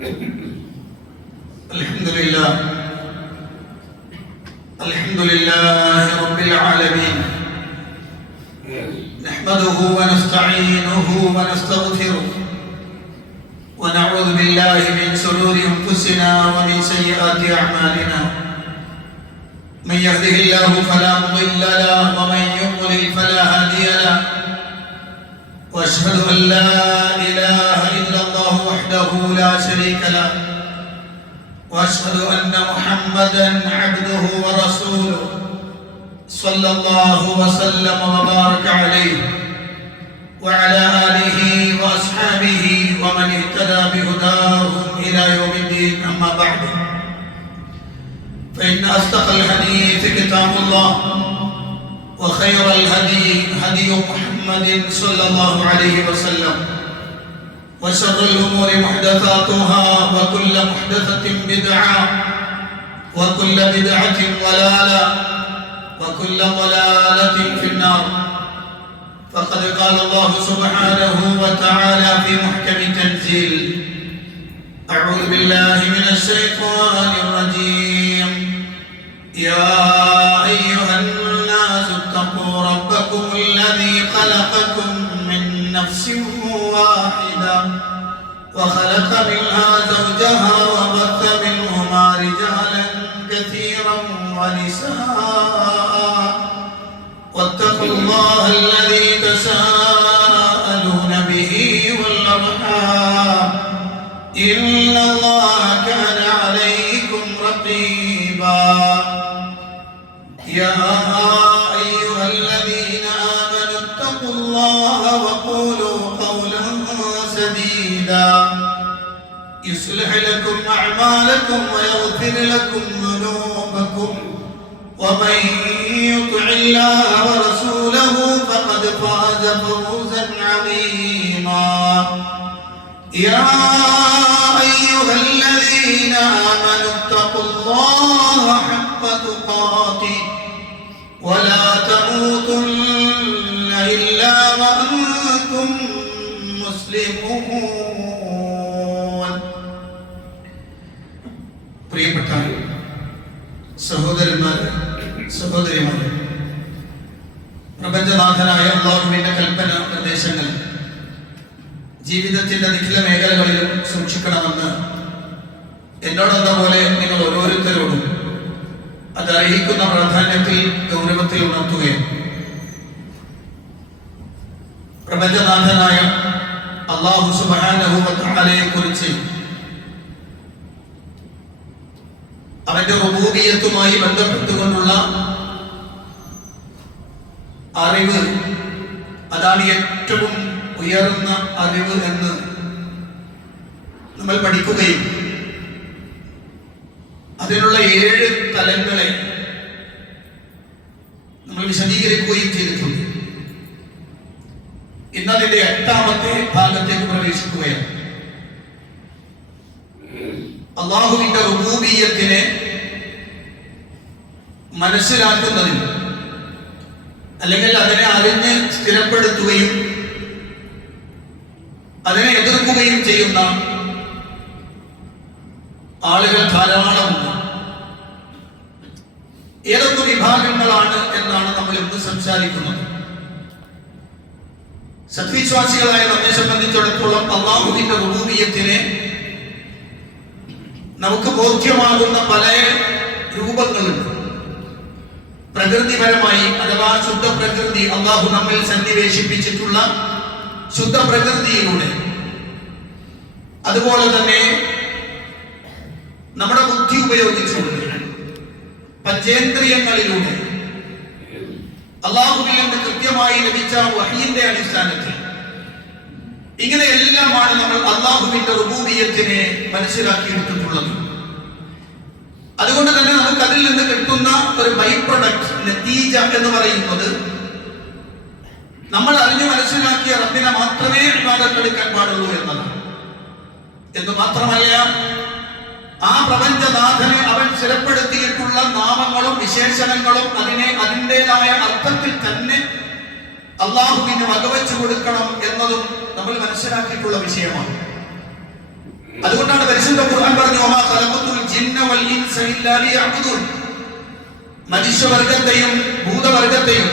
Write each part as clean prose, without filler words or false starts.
الحمد لله رب العالمين نحمده ونستعينه ونستغفره ونعوذ بالله من شرور أنفسنا ومن سيئات أعمالنا من يهده الله فلا مضل له ومن يضلل فلا هادي له وأشهد أن لا إله إلا الله وحده لا شريك له وأشهد أن محمدًا عبده ورسوله صلى الله وسلم وبارك عليه وعلى آله وأصحابه ومن اهتدى بهداهم إلى يوم الدين. أما بعد فإن أصدق الحديث كتاب الله وخير الهدي هدي محمد صلى الله عليه وسلم وشر الأمور محدثاتها وكل محدثة بدعة وكل بدعة ضلالة وكل ضلالة في النار. فقد قال الله سبحانه وتعالى في محكم تنزيل: أعوذ بالله من الشيطان الرجيم. يا أيها الناس اتقوا ربكم الذي خلقكم من نفس واحدة وخلق منها زوجها وبث منهما رجالا كثيرا ونساء واتقوا الله الذي تساءلون به والأرحام إن الله كان عليكم رقيبا. يا أيها الذين آمنوا اتقوا الله وقولوا قولا سديدا يصلح لكم أعمالكم ويغفر لكم ذنوبكم ومن يطع الله ورسوله فقد فاز فوزا عظيما. يا أيها الذين آمنوا اتقوا الله حق تقاته ولا تموتن إلا وأنتم مسلمون. പ്രിയപ്പെട്ട സഹോദരന്മാരെ, സഹോദരിമാരെ, പ്രപഞ്ചനാഥനായ അല്ലാഹുവിന്റെ കൽപ്പന നിർദ്ദേശങ്ങൾ ജീവിതത്തിന്റെ നിഖില മേഖലകളിലും സൂക്ഷിക്കണമെന്ന് എന്നോടെന്ന പോലെ നിങ്ങൾ ഓരോരുത്തരോടും അത് അറിയിക്കുന്ന പ്രാധാന്യത്തിൽ ഗൗരവത്തിൽ ഉണർത്തുകയാണ്. പ്രപഞ്ചനാഥനായ അല്ലാഹു സുബ്ഹാനഹു വ തആലയെ കുറിച്ച് അവന്റെ റുബൂബിയത്തുമായി ബന്ധപ്പെട്ടുകൊണ്ടുള്ള അറിവ്, അതാണ് ഏറ്റവും ഉയർന്ന അറിവ് എന്ന് നമ്മൾ പഠിക്കുകയും അതിനുള്ള 7 തലങ്ങളെ നമ്മൾ വിശദീകരിക്കുകയും ചെയ്തിട്ടുണ്ട്. ഇന്നതിന്റെ 8ാമത്തെ ഭാഗത്തേക്ക് പ്രവേശിക്കുകയാണ്. അല്ലാഹുവിന്റെ റുബൂബിയത്തിനെ മനസ്സിലാക്കുന്നതിന് അല്ലെങ്കിൽ അതിനെ അറിഞ്ഞ് സ്ഥിരപ്പെടുത്തുകയും അതിനെ എതിർക്കുകയും ചെയ്യുന്ന ആളുകൾ ധാരാളമുണ്ട്. ഏതൊക്കെ വിഭാഗങ്ങളാണ് എന്നാണ് നമ്മൾ ഇന്ന് സംസാരിക്കുന്നത്. സത്വിശ്വാസികളായ നമ്മെ സംബന്ധിച്ചിടത്തോളം അല്ലാഹുവിന്റെ റുബൂബിയത്തിനെ നമുക്ക് ബോധ്യമാകുന്ന പല രൂപങ്ങളുണ്ട്. പ്രകൃതിപരമായി അഥവാ ശുദ്ധ പ്രകൃതി, അല്ലാഹു നമ്മിൽ സന്നിവേശിപ്പിച്ചിട്ടുള്ള ശുദ്ധ പ്രകൃതിയിലൂടെ, അതുപോലെ തന്നെ നമ്മുടെ ബുദ്ധി ഉപയോഗിച്ചുകൊണ്ട് പഞ്ചേന്ദ്രിയങ്ങളിലൂടെ അല്ലാഹുവിൽ നിന്ന് കൃത്യമായി ലഭിച്ച വഹീന്റെ അടിസ്ഥാനത്തിൽ, ഇങ്ങനെ എല്ലാമാണ് നമ്മൾ അല്ലാഹുവിന്റെ റുബൂബിയത്തിനെ മനസ്സിലാക്കിയെടുത്തിട്ടുള്ളത്. അതുകൊണ്ട് തന്നെ നമുക്ക് അതിൽ നിന്ന് കിട്ടുന്ന ഒരു ബൈ പ്രൊഡക്റ്റ്, നതീജ എന്ന് പറയുന്നത്, നമ്മൾ അറിഞ്ഞു മനസ്സിലാക്കിയ റബ്ബിനെ മാത്രമേ ഇബാദത്ത് എടുക്കാൻ പാടുള്ളൂ എന്നതാണ്. എന്ന് മാത്രമല്ല, ആ പ്രപഞ്ചനാഥനെ അവൻ സ്ഥിരപ്പെടുത്തിയിട്ടുള്ള നാമങ്ങളും വിശേഷണങ്ങളും അതിനെ അതിൻ്റെതായ അർത്ഥത്തിൽ തന്നെ അള്ളാഹുവിന് വകവെച്ചു കൊടുക്കണം എന്നതും നമ്മൾ മനസ്സിലാക്കിയിട്ടുള്ള വിഷയമാണ്. അതുകൊണ്ടാണ് പരിശുദ്ധ ഖുർആൻ പറഞ്ഞു വമാ ഖലഖതുൽ ജിന്ന വൽ ഇൻസ ഇല്ലാ ലിയഅ്ബുദൂൻ. മനുഷ്യവർഗത്തെയും ഭൂതവർഗത്തെയും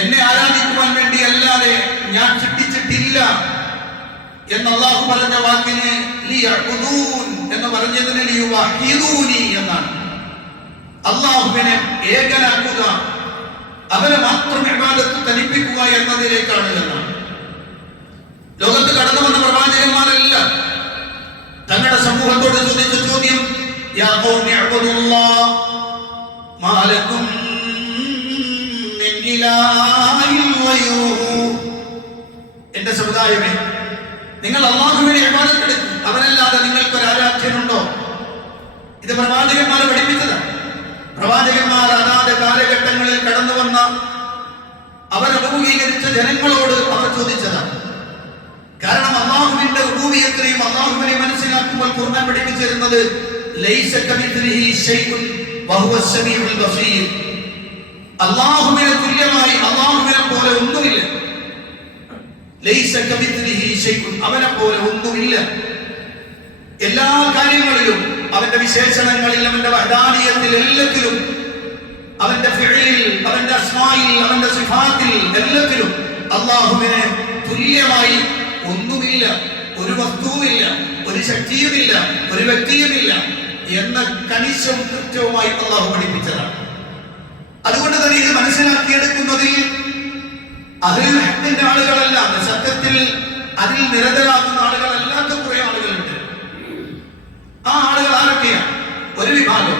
എന്നെ ആരാധിക്കുവാൻ വേണ്ടി അല്ലാതെ ഞാൻ സൃഷ്ടിച്ചിട്ടില്ല എന്ന് അല്ലാഹു പറഞ്ഞ വാക്കിന് ലിയഅ്ബുദൂൻ എന്ന് പറഞ്ഞതിന് ലിയുവഹിദൂനി എന്നാണ്. അല്ലാഹുവിനെ ഏകനാക്കുക, അവനെ മാത്രം ഇബാദത്ത് തനിപ്പിക്കുക എന്നതിലേക്കാണ് എന്നാണ്. ലോകത്ത് കടന്നു വന്ന പ്രവാചകന്മാരെല്ലാം തങ്ങളുടെ സമൂഹത്തോട് ചോദിച്ച ചോദ്യം യാ ഖൗമി അബ്ദുല്ലാഹ് മാ ലക്കും മിൻ ഇലാഹിൻ ഗൈറുഹു. എന്റെ സമുദായമേ, നിങ്ങൾ അല്ലാഹുവിനെ ഇബാദത്ത് എടുക്കും, അവനല്ലാതെ നിങ്ങൾക്ക് ഒരു ആരാധ്യനുണ്ടോ? ഇത് പ്രവാചകന്മാരെ പഠിപ്പിച്ചതാണ്. പ്രവാചകന്മാർ അതാത് കാലഘട്ടങ്ങളിൽ കടന്നു വന്ന അവർ അഭിമുഖീകരിച്ച ജനങ്ങളോട് അവർ ചോദിച്ചതാണ്. കാരണം അല്ലാഹുവിന്റെ റുബൂബിയത്തിനെയും അല്ലാഹുവിനെ മനസ്സിലാക്കുമ്പോൾ ഖുർആൻ പഠിപ്പിച്ചിരുന്നത് ലൈസ കമിത്ലിഹി ശൈഉൻ വഹുവസ് സമീഉൽ ബസീർ. അല്ലാഹുവിനെ തുല്യമായി അല്ലാഹുവിനെ പോലെ ഒന്നുമില്ല. ലൈസ കമിത്ലിഹി ശൈഉൻ, അവനെ പോലെ ഒന്നുമില്ല. എല്ലാ കാര്യങ്ങളിലും, അവന്റെ വിശേഷണങ്ങളിൽ, അവന്റെ വഹദാനിയത്തിൽ, എല്ലാത്തിലും, അവന്റെ ഫിഇലിൽ, അവന്റെ അസ്മായിൽ, അവന്റെ സിഫാത്തിൽ, എല്ലാത്തിലും അല്ലാഹുവിനെ തുല്യമായി ഒന്നുമില്ല, ഒരു വസ്തുവുമില്ല, ഒരു ശക്തിയുമില്ല, ഒരു വ്യക്തിയുമില്ല എന്ന കണിശവും കൃത്യവുമായി അല്ലാഹു പഠിപ്പിച്ചതാണ്. അതുകൊണ്ട് തന്നെ ഇത് മനസ്സിലാക്കിയെടുക്കുന്നതിൽ അഹ്ലുൽ ഹഖിന്റെ ആളുകളല്ല, സത്യത്തിൽ അതിൽ നിരതരാകുന്ന ആളുകളല്ലാത്ത കുറെ ആളുകളുണ്ട്. ആ ആളുകൾ ആരൊക്കെയാണ്? ഒരു വിഭാഗം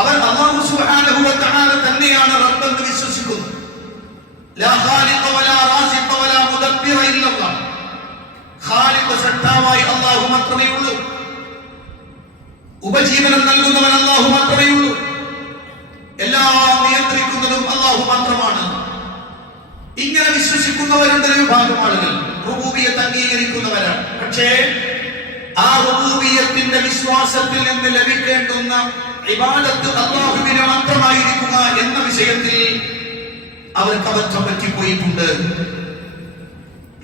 അവർ അല്ലാഹു സുബ്ഹാനഹു വ തആല തന്നെയാണ് റബ്ബെന്ന് വിശ്വസിക്കുന്നു. ലാ ഖാലിഖ വലാ റാസിഖ വലാ മുദബ്ബിറ ഇല്ലല്ലാഹ്. ഖാലിഖ് സത്താവായി അല്ലാഹു മാത്രമേ ഉള്ളൂ. ഉപജീവനം നൽകുന്നവൻ അല്ലാഹു മാത്രമേ ഉള്ളൂ. എല്ലാം നിയന്ത്രിക്കുന്നതും അല്ലാഹു മാത്രമാണ്. ഇങ്ങനെ വിശ്വസിക്കുന്നവരുണ്ട് ഒരു വിഭാഗം ആളുകൾ, റുബൂബിയത്ത് അംഗീകരിക്കുന്നവരാണ്. പക്ഷേ ആ റുബൂബിയത്തിന്റെ വിശ്വാസത്തിൽ നിന്ന് ലഭിക്കേണ്ടുന്ന ഇബാദത്ത് അല്ലാഹുവിനെ മാത്രമായിരിക്കുക എന്ന വിഷയത്തിൽ അവർക്ക് അബദ്ധം പറ്റിപ്പോയിട്ടുണ്ട്.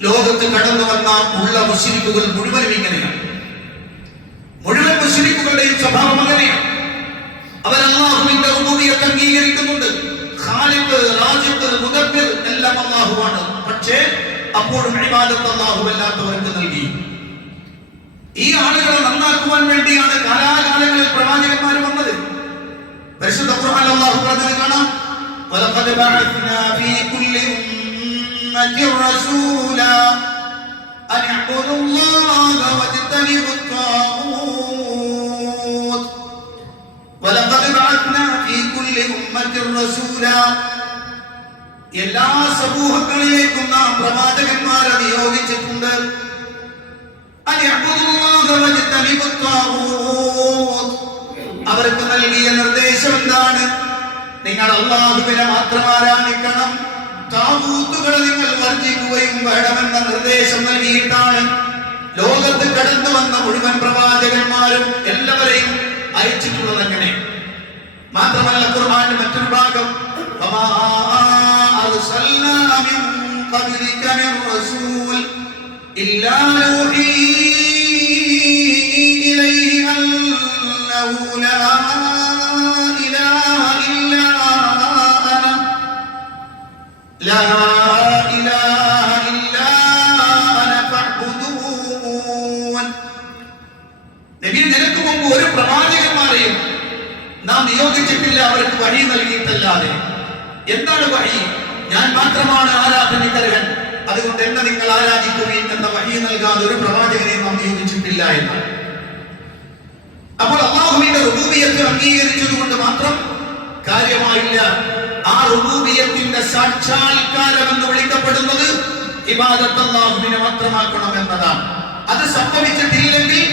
ലോകത്ത് കടന്നു വന്ന ഉള്ള മുശ്രിക്കുകൾ മുഴുവനും ഇങ്ങനെയാണ്. മുഴുവൻ മുശ്രിക്കുകളുടെയും സ്വഭാവം അങ്ങനെയാണ്. അവർ അല്ലാഹുവിന്റെ റുബൂബിയത്ത് അംഗീകരിക്കുന്നുണ്ട്. ഖാലിഖ്, റാസിഖ്, മുദബ്ബിർ എല്ലാം അല്ലാഹുവാണ്. പക്ഷേ അപ്പോഴും ഇബാദത്ത് അല്ലാഹു അല്ലാത്തവർക്ക് നൽകി. ഈ ആളുകളെ നന്നാക്കുവാൻ വേണ്ടിയാണ് കാലാകാലങ്ങളിൽ പ്രവാചകന്മാർ വന്നത്. പരിശുദ്ധ ഖുർആനിൽ അല്ലാഹു പറഞ്ഞത് കാണാം, വലഖദ് ബഅത്നാ ഫീ കുല്ലി ഉമ്മത്തിൻ റസൂലാ അൻ ഇഅ്ബുദുല്ലാഹ വജ്തനിബുത് ത്വാഗൂത്ത്. വലഖദ് ബഅത്നാ ഫീ കുല്ലി ഉമ്മത്തിൻ റസൂലാ. എല്ലാ സമൂഹങ്ങളിലേക്കും നാം പ്രവാചകന്മാരെ നിയോഗിച്ചിട്ടുണ്ട്. അവർക്ക് നൽകിയ നിർദ്ദേശം എന്താണ്? നിങ്ങൾ അല്ലാഹുവിനെ മാത്രം ആരാധിക്കണം, താഗൂത്തുകളെ നിങ്ങൾ വർജിക്കുകയും വേണമെന്ന നിർദ്ദേശം നൽകിയിട്ടാണ് ലോകത്ത് കടന്നു വന്ന മുഴുവൻ പ്രവാചകന്മാരും എല്ലാവരെയും അയച്ചിട്ടുള്ളത്. അങ്ങനെ മാത്രമല്ല, ഖുർആനിന്റെ മറ്റൊരു ഭാഗം വമാ അർസൽനാ മിൻ ഖബ്ലിക മിൻ റസൂൽ ഇല്ലാ നൂഹി ഇലൈഹി അന്നഹു ലാ ഇലാഹ ഇല്ലാ അന ലാ ഇലാഹ ഇല്ലാ അന ഫഅ്ബുദൂൻ. നബി, നിനക്ക് മുമ്പ് ഒരു പ്രവാചകന്മാരെയും നാം നിയോഗിച്ചിട്ടില്ല അവർക്ക് വഴി നൽകിയിട്ടല്ലാതെ. എന്താണ് വഴി? ഞാൻ മാത്രമാണ് ആരാധനയ്ക്കർഹൻ, അതുകൊണ്ട് എന്നെ നിങ്ങൾ ആരാധിക്കുകയും എന്ന വഴി നൽകാതെ ഒരു പ്രവാചകനെയും നാം നിയോഗിച്ചിട്ടില്ല എന്നാണ്. അപ്പോൾ അല്ലാഹുവിന്റെ റുബൂബിയത്ത് അംഗീകരിച്ചത് കൊണ്ട് മാത്രം കാര്യമായില്ല. ആ റുബൂബിയത്തിന്റെ സാക്ഷാത്കാരം എന്ന് വിളിക്കപ്പെടുന്നത് ഇബാദത്ത് അല്ലാഹുവിനെ മാത്രമാക്കണം എന്നതാണ്. അത് സംഭവിച്ചിട്ടില്ലെങ്കിൽ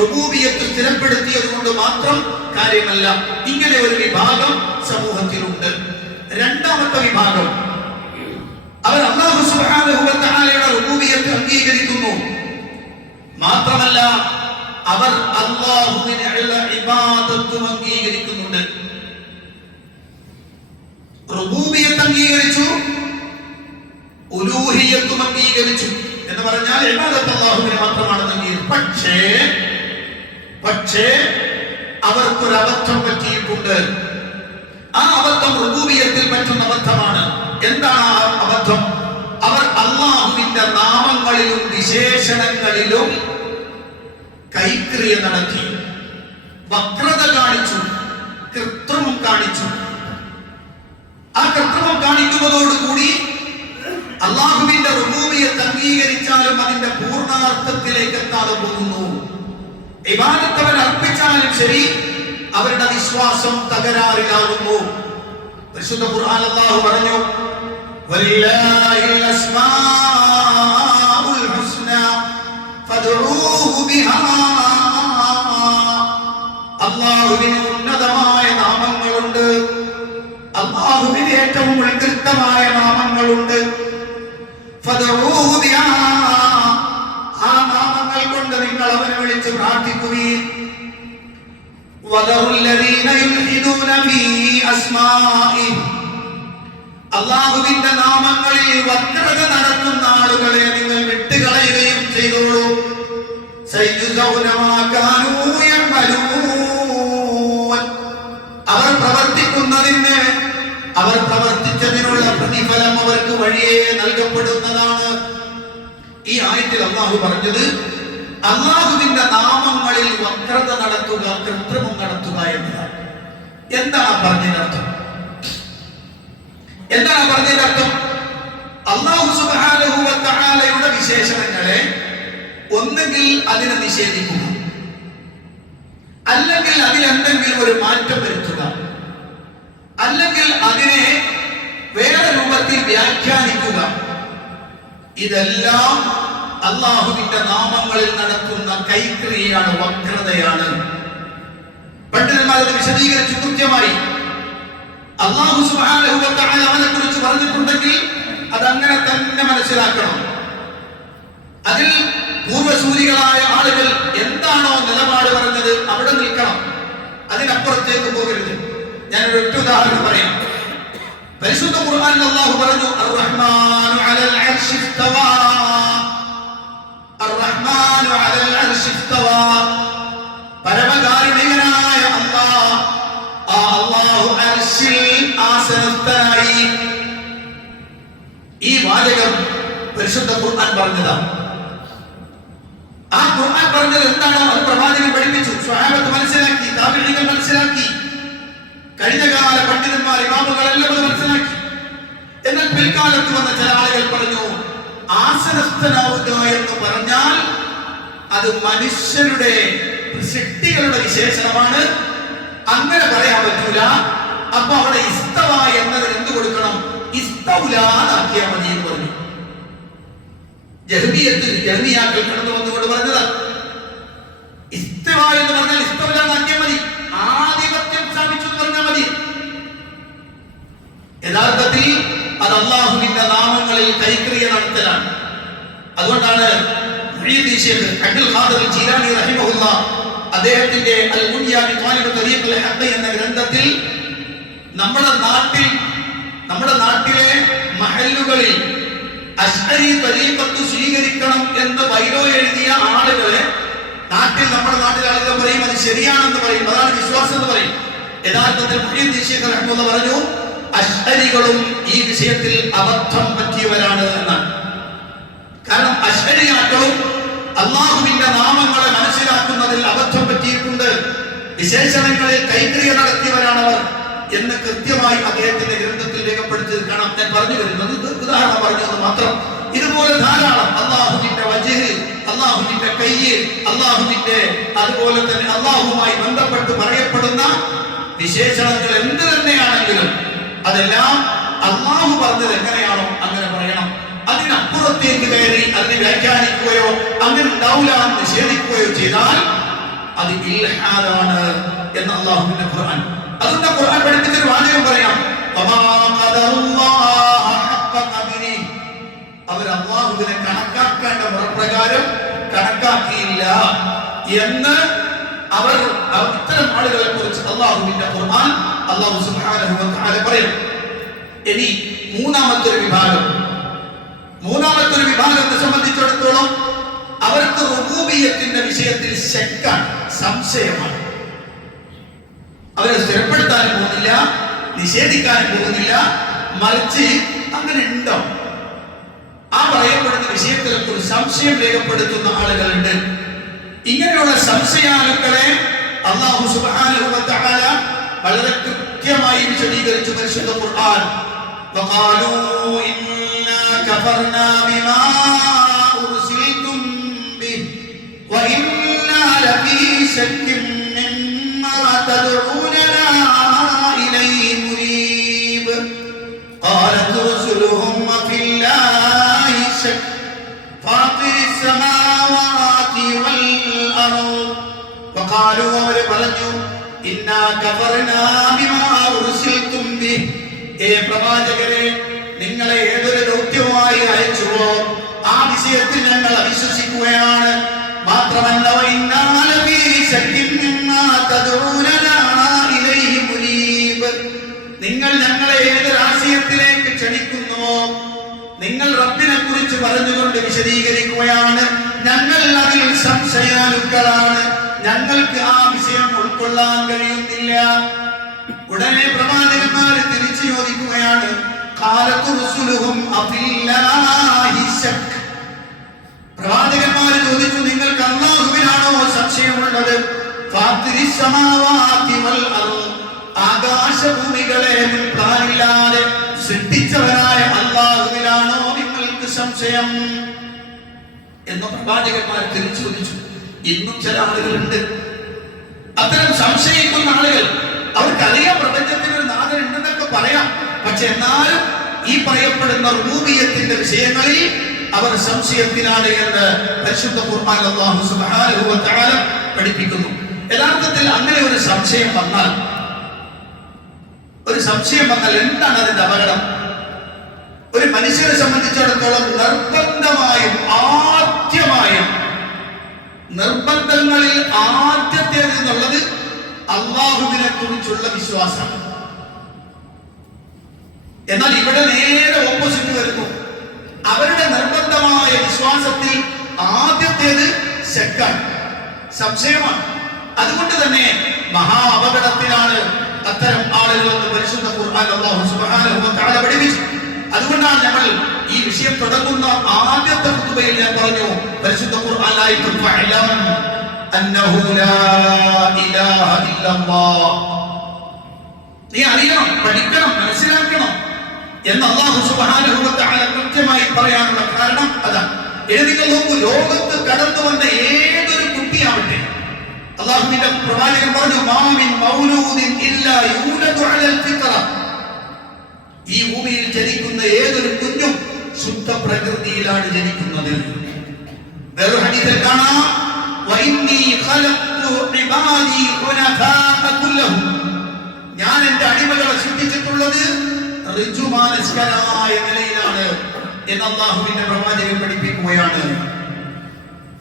റുബൂബിയത്ത് സ്ഥിരപ്പെടുത്തിയത് കൊണ്ട് മാത്രം കാര്യമല്ല. ഇങ്ങനെ ഒരു വിഭാഗം സമൂഹത്തിലുണ്ട്. രണ്ടാമത്തെ വിഭാഗം, അവർ അല്ലാഹു സുബ്ഹാനഹു വ തആലയുടെ റുബൂബിയത്ത് അംഗീകരിക്കുന്നു, മാത്രമല്ല അവർ അല്ലാഹുവിനുള്ള ഇബാദത്തും അംഗീകരിക്കുന്നുണ്ട്. റുബൂബിയത്ത് അംഗീകരിച്ചു, ഉലൂഹിയത്തും അംഗീകരിച്ചു എന്ന് പറഞ്ഞാൽ ഇബാദത്ത് അല്ലാഹുവിനെ മാത്രമാണ് അംഗീകരിച്ചു. പക്ഷേ അവർക്കൊരു അബദ്ധം പറ്റിയിട്ടുണ്ട്. ആ അബദ്ധം റുബൂബിയ്യത്തിൽ പറ്റുന്ന അബദ്ധമാണ്. എന്താണ് ആ അബദ്ധം? അവർ അല്ലാഹുവിന്റെ നാമങ്ങളിലും വിശേഷണങ്ങളിലും കൈക്രിയ നടത്തി, വക്രത കാണിച്ചു, കൃത്രിമം കാണിച്ചു. ആ കൃത്രിമം കാണിക്കുന്നതോടുകൂടി അല്ലാഹുവിന്റെ റുബൂബിയ്യത്ത് അംഗീകരിച്ചാലും അതിന്റെ പൂർണ്ണാർത്ഥത്തിലേക്ക് എത്താതെ പോകുന്നു. ഇബാദത്ത് അവർ അർപ്പിച്ചാലും ശരി, അവരുടെ വിശ്വാസം തകരാറിലാകുന്നു. പരിശുദ്ധ ഖുർആൻ അല്ലാഹു പറഞ്ഞു, വലില്ലാഹിൽ അസ്മാഉൽ ഹുസ്നാ ഫദ്ഉഹു ബിഹാ. അല്ലാഹുവിന് ഉന്നതമായ നാമങ്ങളുണ്ട്, അല്ലാഹുവിന് ഏറ്റവും ഉത്കൃഷ്ടമായ നാമങ്ങളുണ്ട്. ഫദ്ഉഹു ബിഹാ, ആ നാമങ്ങൾ കൊണ്ട് നിങ്ങൾ അവനെ വിളിച്ച് പ്രാർത്ഥിക്കുകയും അല്ലാഹുവിന്റെ നാമങ്ങളിൽ വക്രത നടത്തുന്ന ആളുകളെ നിങ്ങൾ വിട്ടുകളയുകയും ചെയ്തോളൂ. അവർ പ്രവർത്തിക്കുന്നതിന്, അവർ പ്രവർത്തിച്ചതിനുള്ള പ്രതിഫലം അവർക്ക് വഴിയേ നൽകപ്പെടുന്നതാണ്. ഈ ആയത്തിൽ അല്ലാഹു പറഞ്ഞത് അല്ലാഹുവിന്റെ നാമങ്ങളിൽ വക്രത നടത്തുക, കൃത്രിമം നടത്തുക എന്നതാണ്. എന്താണ് പറഞ്ഞതിനർത്ഥം? അല്ലാഹു സുബ്ഹാനഹു വ തആലയുടെ വിശേഷണങ്ങളെ ഒന്നുകിൽ അതിനെ നിഷേധിക്കുക, അല്ലെങ്കിൽ അതിലെന്തെങ്കിലും ഒരു മാറ്റം വരുത്തുക, അല്ലെങ്കിൽ അതിനെ വേറെ രൂപത്തിൽ വ്യാഖ്യാനിക്കുക. ഇതെല്ലാം അല്ലാഹുവിന്റെ നാമങ്ങളിൽ നടത്തുന്ന കൈക്രിയയാണ്, വക്രതയാണ്. പണ്ഡിതന്മാർ അത് വിശദീകരിച്ചു കൃത്യമായി. അല്ലാഹു സുബ്ഹാനഹു വ തആല അവനെ കുറിച്ച് പറഞ്ഞിട്ടുണ്ടെങ്കിൽ അതങ്ങനെ തന്നെ മനസ്സിലാക്കണം. അതിൽ പൂർവസൂരികളായ ആളുകൾ എന്താണോ നിലപാട് പറഞ്ഞത് അവിടെ നിൽക്കണം, അതിനപ്പുറത്തേക്ക് പോകരുത്. ഞാനൊരു ഒറ്റ ഉദാഹരണം പറയാം. പരിശുദ്ധ ഖുർആനിൽ അല്ലാഹു പറഞ്ഞു, അർ-റഹ്മാനു അലൽ അർശി ഇസ്തവാ. അർ-റഹ്മാനു അലൽ അർശി ഇസ്തവാ, പരമകാരുണികനായ അല്ലാഹ്, ആ അല്ലാഹു അർശിൽ ആസനസ്ഥനായി. ഈ വാചകം പരിശുദ്ധ ഖുർആൻ പറഞ്ഞതാണ്. ആ ഖുർആൻ പറഞ്ഞത് എന്താണോ അത് പ്രവാചകൻ പഠിപ്പിച്ചു, സ്വഹാബത്ത് മനസ്സിലാക്കി, താബിഈകൾ മനസ്സിലാക്കി, കഴിഞ്ഞകാല പണ്ഡിതന്മാർ, ഇമാമുകൾ എല്ലാം അത് മനസ്സിലാക്കി. എന്നാൽ പിൽക്കാലത്ത് വന്ന ചില ആളുകൾ പറഞ്ഞു, ആസനസ്ഥനാവുക എന്ന് പറഞ്ഞാൽ അത് മനുഷ്യരുടെ സൃഷ്ടികളുടെ വിശേഷണമാണ്, അങ്ങനെ പറയാൻ പറ്റൂല. അപ്പൊ അവിടെ ഇസ്തവ എന്നതിന് എന്ത് കൊടുക്കണം? ഇസ്തൗലാന്നാക്കിയാൽ മതി എന്ന് പറഞ്ഞു. ജഹ്മിയാക്കൾ കടന്നു വന്നുകൊണ്ട് പറഞ്ഞതാണ്, ഇസ്തവ എന്ന് പറഞ്ഞാൽ ഇസ്തൗലാന്നാക്കിയാൽ മതി, ആധിപത്യം സ്ഥാപിച്ചു എന്ന് പറഞ്ഞാൽ മതി. യഥാർത്ഥത്തിൽ അത് അല്ലാഹുവിന്റെ നാമങ്ങളിൽ കൈക്രിയ നടത്തലാണ്. അതുകൊണ്ടാണ് മുഹീദ്ദീൻ ശൈഖ് അബ്ദുൽ ഖാദിർ ജീലാനി റഹിമഹുല്ലാഹ് അദ്ദേഹത്തിന്റെ അൽ മുനിയ ബി ത്വാലിബ് തരീഖുൽ ഹഖ് എന്ന ഗ്രന്ഥത്തിൽ നമ്മുടെ നാട്ടിലെ മഹല്ലുകളിൽ അശ്അരി തരീഖത്ത് സ്വീകരിക്കണം എന്ന് ബൈലോ എഴുതിയ ആളുകളെ നമ്മുടെ നാട്ടിലെ ആളുകൾ പറയും അത് ശരിയാണെന്ന് പറയും, അതാണ് വിശ്വാസം എന്ന് പറയും. യഥാർത്ഥത്തിൽ മുഹീദ്ദീൻ ശൈഖ് റഹിമഹുല്ലാഹ് പറഞ്ഞു, അശ്അരികളും ഈ വിഷയത്തിൽ അബദ്ധം പറ്റിയവരാണ് എന്നാണ്. കാരണം അശ്അരിയാക്കളും അല്ലാഹുവിന്റെ നാമങ്ങളെ മനസ്സിലാക്കുന്നതിൽ അബദ്ധം പറ്റിയിട്ടുണ്ട്, വിശേഷണങ്ങളിൽ കൈക്രിയ നടത്തിയവരാണവർ എന്ന് കൃത്യമായി അദ്ദേഹത്തിന്റെ ഗ്രന്ഥത്തിൽ രേഖപ്പെടുത്തിയത് കാണാം. ഞാൻ പറഞ്ഞു വരുന്നത് ഉദാഹരണം പറഞ്ഞത് മാത്രം. ഇതുപോലെ ധാരാളം അല്ലാഹുവിന്റെ വജ്ഹ്, അല്ലാഹുവിന്റെ കയ്യ്, അല്ലാഹുവിന്റെ അതുപോലെ തന്നെ അല്ലാഹുവുമായി ബന്ധപ്പെട്ട് പറയപ്പെടുന്ന വിശേഷണങ്ങൾ എന്ത് തന്നെയാണെങ്കിലും അതെല്ലാം അല്ലാഹു പറഞ്ഞത് എങ്ങനെയാണോ അങ്ങനെ പറയണം. അതിനപ്പുറത്തേക്ക് കയറി അതിനെ വ്യാഖ്യാനിക്കുകയോ അങ്ങനെ ഉണ്ടാവില്ല എന്ന് നിഷേധിക്കുകയോ ചെയ്താൽ അത് ഇൽഹാദാണ് എന്ന് അല്ലാഹുവിന്റെ ഖുർആൻ. അതുകൊണ്ട് ഖുർആൻ പഠിപ്പിച്ചൊരു വാചകം പറയാം, അവർ അല്ലാഹുവിനെ കണക്കാക്കേണ്ട മുറപ്രകാരം കണക്കാക്കിയില്ല എന്ന് അവർ ഇത്തരം ആളുകളെ കുറിച്ച് അല്ലാഹുവിന്റെ ഖുർആൻ അല്ലാഹു സുബ്ഹാനഹു വ തആല പറയും. ഇനി മൂന്നാമത്തെ ഒരു വിഭാഗത്തെ സംബന്ധിച്ചിടത്തോളം അവർക്ക് റുബൂബിയ്യത്തിന്റെ വിഷയത്തിൽ ശക്കാണ്, സംശയമാണ്. അവരെ സ്ഥിരപ്പെടുത്താനും പോകുന്നില്ല, നിഷേധിക്കാനും പോകുന്നില്ല. മറിച്ച് അങ്ങനെ ഉണ്ടോ, ആ പറയപ്പെടുന്ന വിഷയത്തിലൊക്കെ ഒരു സംശയം രേഖപ്പെടുത്തുന്ന ആളുകളുണ്ട്. ഇങ്ങനെയുള്ള സംശയാലുക്കളെ അല്ലാഹു സുബ്ഹാനഹു വ തആല വളരെ കൃത്യമായി വിശദീകരിച്ചു പരിശുദ്ധ ഖുർആൻ. വഖാലൂ ഇന്നാ കഫർനാ ബിമാ ഉർസിൽതും ബിഹി വഇന്നാ ലഫീ ശക്കിൻ മിമ്മാ തദ്ഊനനാ ഇലൈഹി മുരീബ്. ഖാലത് റസൂലുഹും ഫില്ലാഹി ശക്ക് ഫാത്തിരിസ് സമാവാതി വൽ അർദ്. വഖാലൂ, അവർ പറഞ്ഞു, ഇന്നാ കഫർനാ ബിമാ ഉർസിൽതും ബിഹി, ഏ പ്രവാചകരെ, നിങ്ങളെ ഏതൊരു ദൗത്യവുമായി അയച്ചുവോ ആ വിഷയത്തിൽ ഞങ്ങൾ അവിശ്വസിക്കുകയാണ്. മാത്രമല്ല വഇന്നാ ലഫീ ശക്കിൻ മിമ്മാ തദ്ഊനനാ ഇലൈഹി മുരീബ്, നിങ്ങൾ ഞങ്ങളെ ഏതൊരാശയത്തിലേക്ക് ക്ഷണിക്കുന്നുവോ നിങ്ങൾ റബ്ബിനെ കുറിച്ച് പറഞ്ഞുകൊണ്ട് വിശദീകരിക്കുകയാണ്. ഞങ്ങൾ അതിൽ സംശയാലുക്കളാണ്, ഞങ്ങൾക്ക് ആ വിഷയം ഉൾക്കൊള്ളാൻ കഴിയുന്നില്ല. ഉടനെ പ്രവാചകന്മാർ തിരിച്ചു ചോദിക്കുകയാണ്, ഖാലതു റസൂലുഹും അഫില്ലാഹി ശക്ക്. പ്രവാചകന്മാർ ചോദിച്ചു, നിങ്ങൾക്ക് അല്ലാഹുവിനാണോ സംശയമുള്ളത്? ഫാത്തിരിസ് സമാവാതി വൽ അർദ്, ആകാശഭൂമികളെ പ്ലാനില്ലാതെ സൃഷ്ടിച്ചവനായ അല്ലാഹുവിനാണോ നിങ്ങൾക്ക് സംശയം എന്ന് പ്രവാചകന്മാർ തിരിച്ചു ചോദിച്ചു. ഇന്നും ചില ആളുകളുണ്ട് അത്തരം സംശയിക്കുന്ന ആളുകൾ. അവർക്കറിയാം പ്രപഞ്ചത്തിന് ഒരു നാഥൻ ഉണ്ടെന്നൊക്കെ പറയാം, പക്ഷെ എന്നാലും ഈ പറയപ്പെടുന്ന റുബൂബിയ്യത്തിന്റെ വിഷയങ്ങളിൽ അവർ സംശയത്തിലാണ് എന്ന് പരിശുദ്ധ ഖുർആൻ അല്ലാഹു സുബ്ഹാനഹു വ തആല പഠിപ്പിക്കുന്നു. യഥാർത്ഥത്തിൽ അങ്ങനെ ഒരു സംശയം വന്നാൽ എന്താണ് അതിന്റെ അപകടം? ഒരു മനുഷ്യനെ സംബന്ധിച്ചിടത്തോളം നിർബന്ധങ്ങളിൽ ആദ്യത്തേത് എന്നുള്ളത് അല്ലാഹുവിനെ കുറിച്ചുള്ള വിശ്വാസം. എന്നാൽ ഇവിടെ നേരെ ഓപ്പോസിറ്റ് വരുന്നു. അവരുടെ നിർബന്ധമായ വിശ്വാസത്തിൽ ആദ്യത്തേത് ശക്കാണ്, സംശയമാണ്. അതുകൊണ്ട് തന്നെ മഹാ അപകടത്തിലാണ് അത്തരം ആളുകളെന്ന് പരിശുദ്ധ ഖുർആൻ അല്ലാഹു സുബ്ഹാനഹു വ തആല പഠിപ്പിച്ചു. അതുകൊണ്ടാണ് നമ്മൾ ഈ വിഷയം തുടങ്ങുന്ന ആദ്യത്തെ ഖുതുബയിൽ ഞാൻ പറഞ്ഞു, പരിശുദ്ധ ഖുർആൻ ആയത്തുൽ ഫഅലം അന്നഹു ലാ ഇലാഹ ഇല്ലല്ലാഹ്, നീ അറിയണം, പഠിക്കണം, മനസ്സിലാക്കണം എന്ന് അല്ലാഹു സുബ്ഹാനഹു വ തആല കൃത്യമായി പറയാനുള്ള കാരണം അതാണ്. നിങ്ങൾ നോക്കൂ, ലോകത്ത് കടന്നു വന്ന ഏതൊരു കുട്ടിയാവട്ടെ, അല്ലാഹുവിന്റെ പ്രവാചകൻ പറഞ്ഞു, മാ മിൻ മൗലൂദിൻ ഇല്ലാ യൂലദു അലൽ ഫിത്ര, ഈ ഭൂമിയിൽ ജനിക്കുന്ന ഏതൊരു കുഞ്ഞും ശുദ്ധ പ്രകൃതിയിലാണ് ജനിക്കുന്നത്. വേറൊരു ഹദീസിൽ കാണാം, വഇന്നി ഖലഖ്തു ഇബാദി ഹുനഫാഅ കുല്ലഹും, ഞാൻ എൻ്റെ അടിമകളെ സൃഷ്ടിച്ചിട്ടുള്ളത് ഋജുമാനസ്കരായ നിലയിലാണ് എന്ന് അല്ലാഹുവിന്റെ പ്രവാചകൻ പഠിപ്പിക്കുകയാണ്.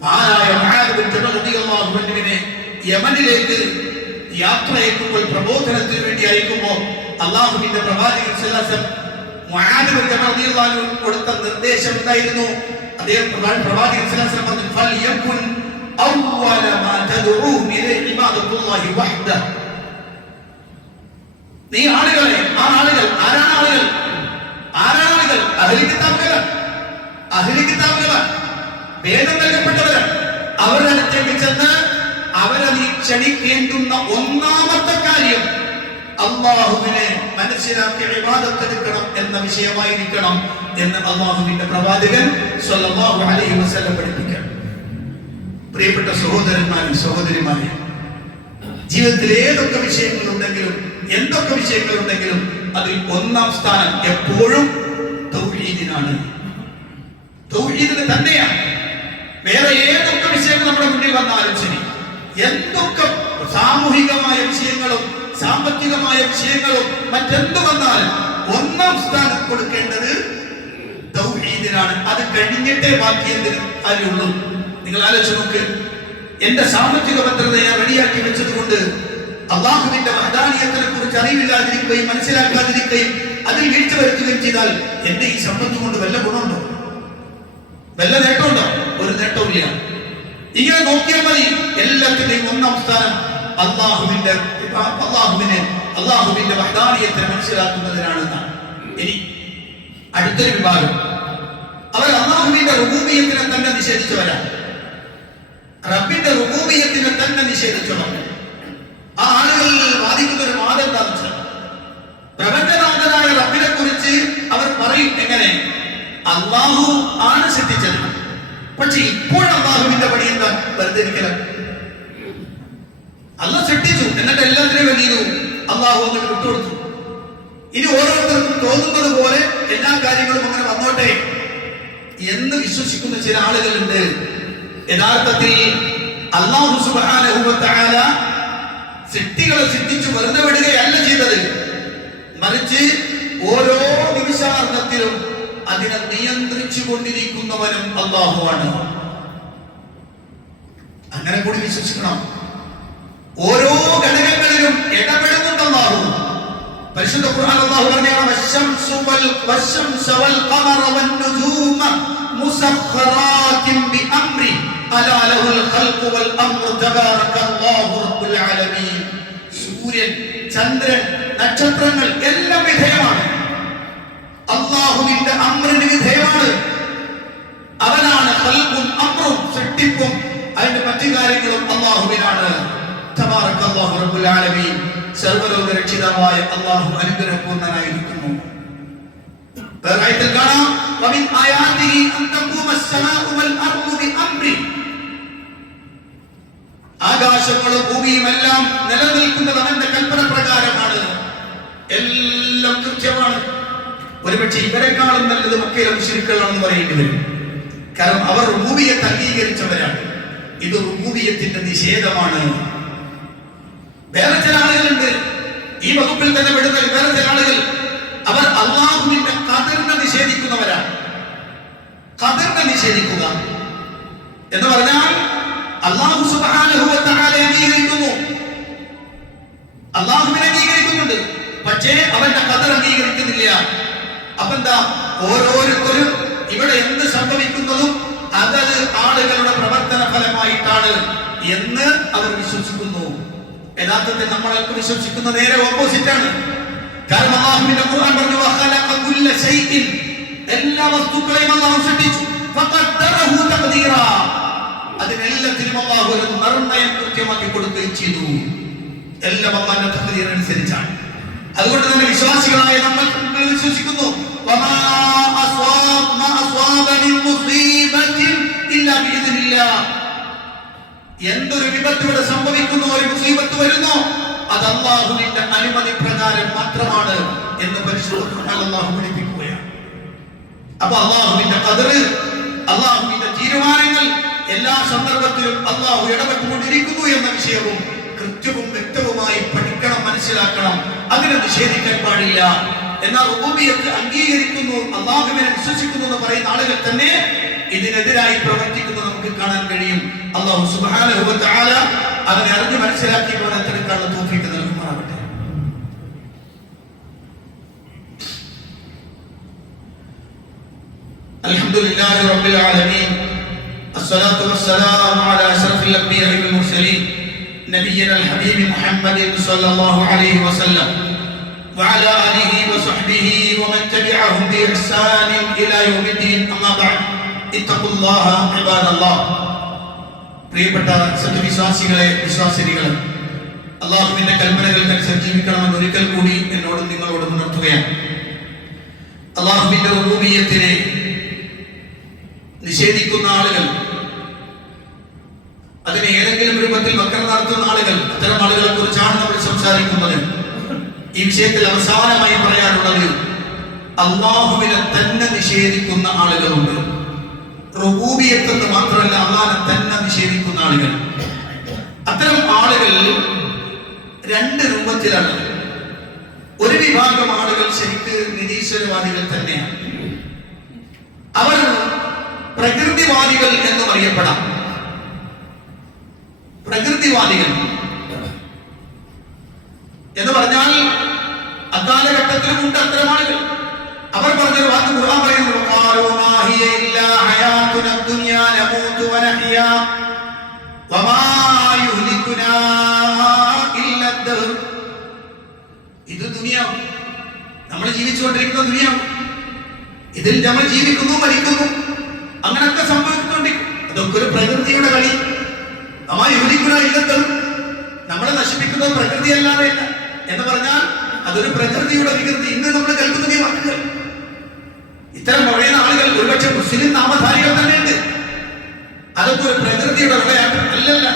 മഹാനായ മുആദ് ബിൻ ജബൽ റളിയല്ലാഹു അൻഹുവിനെ യമനിലേക്ക് യാത്ര അയക്കുമ്പോൾ, പ്രബോധനത്തിന് വേണ്ടി അയക്കുമ്പോൾ അല്ലാഹുവിന്റെ പ്രവാചകൻ സല്ലല്ലാഹു അലൈഹി വസല്ലം മുആദ് ബിൻ ജബൽ റളിയല്ലാഹു അൻഹു കൊടുത്ത നിർദ്ദേശം എന്തായിരുന്നു? അദ്ദേഹം പ്രവാചകൻ സല്ലല്ലാഹു അലൈഹി വസല്ലം പറഞ്ഞു, ഫൽയകുൻ അവ്വല മാ തദ്ഊഹും ഇലൈഹി ഇബാദത്തുല്ലാഹി വഹ്ദഹു, നീ ആളുകളെ, ആരാണ് ആളുകൾ? അഹ്ലി കിതാബുകളാണ്, വേദം നൽകപ്പെട്ടവരാണ്. അവരുടെ അടുത്തേക്ക് ചെന്ന് അവരെ നീ ക്ഷണിക്കേണ്ടുന്ന ഒന്നാമത്തെ കാര്യം അല്ലാഹുവിനെ മനസ്സിലാക്കി ഇബാദത്ത് എടുക്കണം എന്ന വിഷയമായിരിക്കണം എന്ന് അല്ലാഹുവിന്റെ പ്രവാചകൻ സ്വല്ലല്ലാഹു അലൈഹി വസല്ലം പഠിപ്പിക്കുകയാണ്. പ്രിയപ്പെട്ട സഹോദരന്മാരും സഹോദരിമാരെ, ജീവിതത്തിൽ ഏതൊക്കെ വിഷയങ്ങളുണ്ടെങ്കിലും എന്തൊക്കെ വിഷയങ്ങളുണ്ടെങ്കിലും അതിൽ ഒന്നാം സ്ഥാനം എപ്പോഴും തൗഹീദിനാണ്. തൗഹീദിന് തന്നെയാണ്. വേറെ ഏതൊക്കെ വിഷയങ്ങൾ നമ്മുടെ മുന്നിൽ വന്നാലും ശരി, എന്തൊക്കെ സാമൂഹികമായ വിഷയങ്ങളും സാമ്പത്തികമായ വിഷയങ്ങളും മറ്റെന്ത് വന്നാലും ഒന്നാം സ്ഥാനം കൊടുക്കേണ്ടത് തൗഹീദിനാണ്. അത് കഴിഞ്ഞിട്ടേ ബാക്കി എന്തിനും കാര്യമുള്ളൂ. നിങ്ങൾ ആലോചിച്ച് നോക്ക്, എന്റെ സാമ്പത്തിക ഭദ്രത ഞാൻ റെഡിയാക്കി വെച്ചത് കൊണ്ട് അല്ലാഹുവിന്റെ വഹദാനിയത്തിനെ കുറിച്ച് അറിവില്ലാതിരിക്കുകയും മനസ്സിലാക്കാതിരിക്കുകയും അതിൽ വീഴ്ച വരുത്തുകയും ചെയ്താൽ എന്റെ ഈ സമ്പത്ത് കൊണ്ട് വല്ല ഗുണമുണ്ടോ? വല്ല നേട്ടമുണ്ടോ? ഒരു നേട്ടവും ഇല്ല. ഇങ്ങനെ നോക്കിയാൽ മതി. എല്ലാത്തിന്റെയും ഒന്നാം സ്ഥാനം അള്ളാഹുവിന്റെ വഹ്ദാനിയത്തിനെ മനസ്സിലാക്കുന്നതിനാണെന്നാണ്. ഇനി അടുത്തൊരു വിഭാഗം, അവർ അള്ളാഹുവിന്റെ റുബൂബിയത്തിനെ തന്നെ നിഷേധിച്ചവരാണ്. റബ്ബിന്റെ റുബൂബിയത്തിനെ തന്നെ നിഷേധിച്ചവർ. ആ ആളുകൾ വാദിക്കുന്ന ഒരു വാദം എന്താണെന്ന് വെച്ചാൽ, പ്രപഞ്ചനാഥനായ റബ്ബിനെ കുറിച്ച് അവർ പറയും എങ്ങനെ, അള്ളാഹു ആണ് സൃഷ്ടിച്ചത്, പക്ഷെ ഇപ്പോൾ അള്ളാഹുവിന്റെ പണി എന്താ, വെറുതെ ഇരിക്കലാണ്. അള്ളാഹ് സൃഷ്ടിച്ചു, എന്നിട്ട് എല്ലാത്തിനും വേണ്ടിയിരുന്നു അള്ളാഹു എന്നിട്ട് വിട്ടുകൊടുത്തു. ഇനി ഓരോരുത്തർക്കും തോന്നുന്നത് പോലെ എല്ലാ കാര്യങ്ങളും അങ്ങനെ വന്നോട്ടെ എന്ന് വിശ്വസിക്കുന്ന ചില ആളുകളുണ്ട്. യഥാർത്ഥത്തിൽ അല്ലാഹു സുബ്ഹാനഹു വ തആല സൃഷ്ടികളെ സൃഷ്ടിച്ചു വെറുതെ വിടുകയല്ല ചെയ്തത്, മറിച്ച് ഓരോ നിമിഷാർദ്ധത്തിലും അതിനെ നിയന്ത്രിച്ചു കൊണ്ടിരിക്കുന്നവനും അല്ലാഹുവാണ്. അങ്ങനെ കൂടി വിശ്വസിക്കണം. ഓരോ ഘടകങ്ങളിലും ഇടപെടുന്നുണ്ട് അല്ലാഹു. പരിശുദ്ധ ഖുർആൻ അല്ലാഹു പറഞ്ഞാണ്, വശംസു വൽ ഖമറ വൻ നുജൂമ മുസഖഖറാത്തിൻ ബിഅംരി അലാ ലഹുൽ ഖൽഖു വൽ അംറു തബാറകല്ലാഹു റബ്ബുൽ ആലമീൻ. സൂര്യൻ, ചന്ദ്രൻ, നക്ഷത്രങ്ങൾ എല്ലാം വിധേയമാണ്, അല്ലാഹുവിന്റെ അംറിന് വിധേയമാണ്. അവനാണ് ഖൽഖും അംറും, സൃഷ്ടിപ്പും അതിന്റെ മറ്റു കാര്യങ്ങളും അല്ലാഹുവിനാണ്. തബാറകല്ലാഹു റബ്ബുൽ ആലമീൻ. സർവ്വലോക രക്ഷിതാവായ അല്ലാഹു അനുഗ്രഹപൂർണ്ണനായിരിക്കുന്നു. വേറെയായിട്ട് കാണാം, വമിൻ ആയാതിഹി അൻ തഖൂമ അസ്സമാഉ വൽ അർളു ബിഅംരി. ആകാശങ്ങളും ഭൂമിയും എല്ലാം നിലനിൽക്കുന്നത് അവന്റെ കൽപ്പന പ്രകാരമാണ്. എല്ലാം കൃത്യമാണ്. ഒരുപക്ഷെ ഇവരെക്കാളും നല്ലത് മക്കയിലെ മുശ്രിക്കുകളാണെന്ന് പറയേണ്ടി വരും. കാരണം അവർ റുബൂബിയത്ത് അംഗീകരിച്ചവരാണ്. ഇത് റുബൂബിയത്തിന്റെ നിഷേധമാണ്. വേറെ ചില ആളുകളുണ്ട് ഈ വകുപ്പിൽ തന്നെ പെടുന്ന വേറെ ചില ആളുകൾ, അവർ അല്ലാഹുവിന്റെ ഖദറിനെ നിഷേധിക്കുന്നവരാണ്. ഖദറിനെ നിഷേധിക്കുക എന്ന് പറഞ്ഞാൽ അല്ലാഹു സുബ്ഹാനഹു വ തആല അംഗീകരിക്കുന്നു, അല്ലാഹുവിനെ അംഗീകരിക്കുന്നുണ്ട്, പക്ഷേ അവന്റെ ഖദർ അംഗീകരിക്കുന്നില്ല. അപ്പൊ എന്താ, ഓരോരുത്തരും ഇവിടെ എന്ത് സംഭവിക്കുന്നതും അതത് ആളുകളുടെ പ്രവർത്തന ഫലമായിട്ടാണ് എന്ന് അവർ വിശ്വസിക്കുന്നു. യഥാർത്ഥത്തിൽ നമ്മളൊക്കെ വിശ്വസിക്കുന്ന നേരെ ഓപ്പോസിറ്റ് ആണ്. കാരണം അല്ലാഹുവിന്റെ ഖുർആൻ പറഞ്ഞു, വഖലഖ കുല്ല ശൈഇൻ, എല്ലാ വസ്തുക്കളെയും അല്ലാഹു സൃഷ്ടിച്ചു, ഫഖദ്ദറഹു തഖ്ദീറാ, അതിനെല്ലാത്തിനും അല്ലാഹു ഒരു നിർണ്ണയം കൃത്യമാക്കി കൊടുക്കുകയും ചെയ്തു. എല്ലാം അല്ലാഹുവിന്റെ തഖ്ദീർ അനുസരിച്ചാണ്. അതുകൊണ്ട് തന്നെ വിശ്വാസികളായ നമ്മൾ വിശ്വസിക്കുന്നു, വമാ അസ്വാബ മിൻ മുസീബത്തിൻ ഇല്ലാ ബിഇദ്നില്ലാഹ്. എന്തൊരു വിപത്ത് ഇവിടെ സംഭവിക്കുന്നു, ഒരു മുസീബത്ത് വരുന്നു, അത് അല്ലാഹുവിന്റെ അനുമതി പ്രകാരം മാത്രമാണ് എന്ന് പരിശുദ്ധ ഖുർആൻ അല്ലാഹു പഠിപ്പിക്കുകയാണ്. അപ്പോൾ അല്ലാഹുവിന്റെ ഖദർ, അല്ലാഹുവിന്റെ തീരുമാനങ്ങൾ എല്ലാ സന്ദർഭത്തിലും അല്ലാഹു ഇടപെട്ടുകൊണ്ടിരിക്കുന്നു എന്ന വിഷയവും കൃത്യവും വ്യക്തവുമായി പഠിക്കണം, മനസ്സിലാക്കണം. അതിനെ നിഷേധിക്കാൻ പാടില്ല. എന്നാൽ റുബൂബിയത്ത് അംഗീകരിക്കുന്നു, അല്ലാഹുവിനെ വിശ്വസിക്കുന്നു എന്ന് പറയുന്ന ആളുകൾ തന്നെ ഇതിനെതിരായി പ്രവർത്തിക്കുന്നത് നമുക്ക് കാണാൻ കഴിയും. അല്ലാഹു സുബ്ഹാനഹു വ തആല അതിനെ അറിഞ്ഞ് മനസ്സിലാക്കി പോരാത്തെടുക്കാനുള്ള തൗഫീഖ് നൽകുമാറാകട്ടെ. അൽഹംദുലില്ലാഹി റബ്ബിൽ ആലമീൻ, അസ്സലാത്തു വസ്സലാമു അലാ അശ്റഫിൽ അംബിയാഇ വൽ മുർസലീൻ നബിയ്യിനാ അൽ ഹബീബ് മുഹമ്മദിൻ സ്വല്ലല്ലാഹു അലൈഹി വസല്ലം വഅലാ ആലിഹി വസഹ്ബിഹി വമൻ തബിഅഹും ബിഇഹ്സാനിൻ ഇലാ യൗമിദ്ദീൻ. അമ്മാ ബഅദ്, ഇത്തഖുല്ലാഹ ഇബാദല്ലാഹ്. പ്രിയപ്പെട്ട സത്യവിശ്വാസികളെ, വിശ്വാസിനികളെ, അല്ലാഹുവിന്റെ കൽപ്പനകൾക്കനുസരിച്ച് ജീവിക്കണമെന്ന് ഒരിക്കൽ കൂടി എന്നോടും നിങ്ങളോടും ഉണർത്തുകയാണ്. അല്ലാഹുവിന്റെ റുബൂബിയത്തിനെ നിഷേധിക്കുന്ന ആളുകൾ, അതിനെ ഏതെങ്കിലും രൂപത്തിൽ വക്രം നടത്തുന്ന ആളുകൾ, അത്തരം ആളുകളെ കുറിച്ചാണ് നമ്മൾ സംസാരിക്കുന്നത്. ഈ വിഷയത്തിൽ അവസാനമായി പറയാനുള്ളത്, അല്ലാഹുവിനെ തന്നെ നിഷേധിക്കുന്ന ആളുകളുണ്ട്. റുബൂബിയത്ത് എന്ന് മാത്രമല്ല, അല്ലാഹുവിനെ തന്നെ നിഷേധിക്കുന്ന ആളുകൾ. അത്തരം ആളുകൾ രണ്ട് രൂപത്തിലാണ്. ഒരു വിഭാഗം ആളുകൾ ശരിക്ക് നിരീശ്വരവാദികൾ തന്നെയാണ്. അവർ പ്രകൃതിവാദികൾ എന്നും അറിയപ്പെടാം. പ്രകൃതിവാദികൾ എന്ന് പറഞ്ഞാൽ അക്കാലഘട്ടത്തിലുമുണ്ട് അത്തരം ആളുകൾ. അവർ പറഞ്ഞൊരു വാക്ക് ഖുർആൻ പറയുന്നു, ദുനിയാവ്. നമ്മൾ ജീവിച്ചുകൊണ്ടിരിക്കുന്ന ദുനിയാവ്. ഇതിൽ നമ്മൾ ജീവിക്കുന്നു, മരിക്കുന്നു, അങ്ങനൊക്കെ സംഭവിച്ചുകൊണ്ടിരിക്കും. അതൊക്കെ ഒരു പ്രകൃതിയുടെ കളി. നമ്മളെ നശിപ്പിക്കുന്നത് പ്രകൃതി അല്ലാതെയല്ല എന്ന് പറഞ്ഞാൽ അതൊരു പ്രകൃതിയുടെ വികൃതി. ഇന്ന് നമ്മൾ കേൾക്കുന്ന ഈ വാക്കുകൾ, ഇത്തരം പറയുന്ന ആളുകൾ ഒരുപക്ഷെ മുസ്ലിം നാമധാരികൾ തന്നെയുണ്ട്. അതൊക്കെ ഒരു പ്രകൃതിയുടെ വിളയാട്ടം അല്ലല്ല.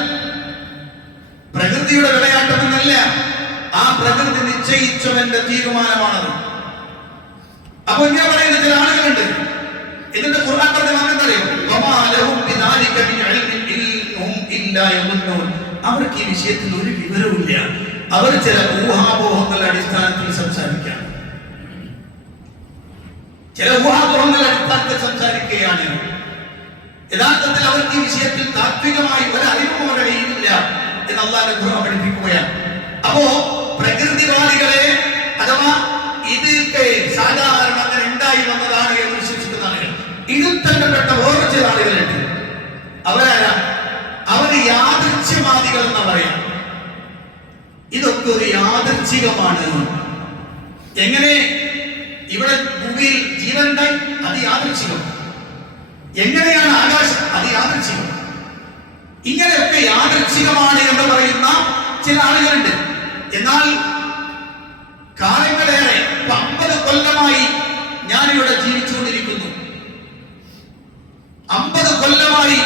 പ്രകൃതിയുടെ വിളയാട്ടം എന്നല്ല, ആ പ്രകൃതി നിശ്ചയിച്ചവന്റെ തീരുമാനമാണത്. അപ്പൊ ഇങ്ങനെ പറയുന്ന ചില ആളുകളുണ്ട്. ഇതിന്റെ ഖുർആൻ പറഞ്ഞറിയോ, അവർക്ക് ഈ വിഷയത്തിൽ ഒരു വിവരവുമില്ല. അവർ ചില ഊഹാപോഹങ്ങളുടെ അടിസ്ഥാനത്തിൽ സംസാരിക്കുകയാണ്. യഥാർത്ഥത്തിൽ അവർക്ക് ഈ വിഷയത്തിൽ താത്വികമായി ഒരറിവും അവരുടെ കയ്യിലില്ല എന്ന് അല്ലാഹുവിന്റെ ഖുർആൻ പഠിപ്പിക്കുകയാണ്. അപ്പോ പ്രകൃതിവാദികളെ അഥവാ ഇതൊക്കെ സാധാരണ അങ്ങനെ ഉണ്ടായി വന്നതാണ് എന്ന് വിശ്വസിക്കുന്ന ആളുകൾ, ഇതിൽ തന്നെ പെട്ട വേറെ ചില ആളുകളുണ്ട്. അവരാരാ? അവര് യാദൃച്ഛ്യവാദികൾ എന്ന് പറയാം. ഇതൊക്കെ ഒരു യാദൃച്ഛികമാണ്. എങ്ങനെ ഇവിടെ ഭൂമിയിൽ ജീവൻ ഉണ്ടായി? അത് യാദൃച്ഛികം. എങ്ങനെയാണ് ആകാശം? അത് യാദൃച്ഛികം. ഇങ്ങനെയൊക്കെ യാദൃച്ഛികമാണ് എന്ന് പറയുന്ന ചില ആളുകളുണ്ട്. എന്നാൽ കാലങ്ങളേറെ 50 കൊല്ലമായി ഞാനിവിടെ ജീവിച്ചുകൊണ്ടിരിക്കുന്നു. 50 കൊല്ലമായി,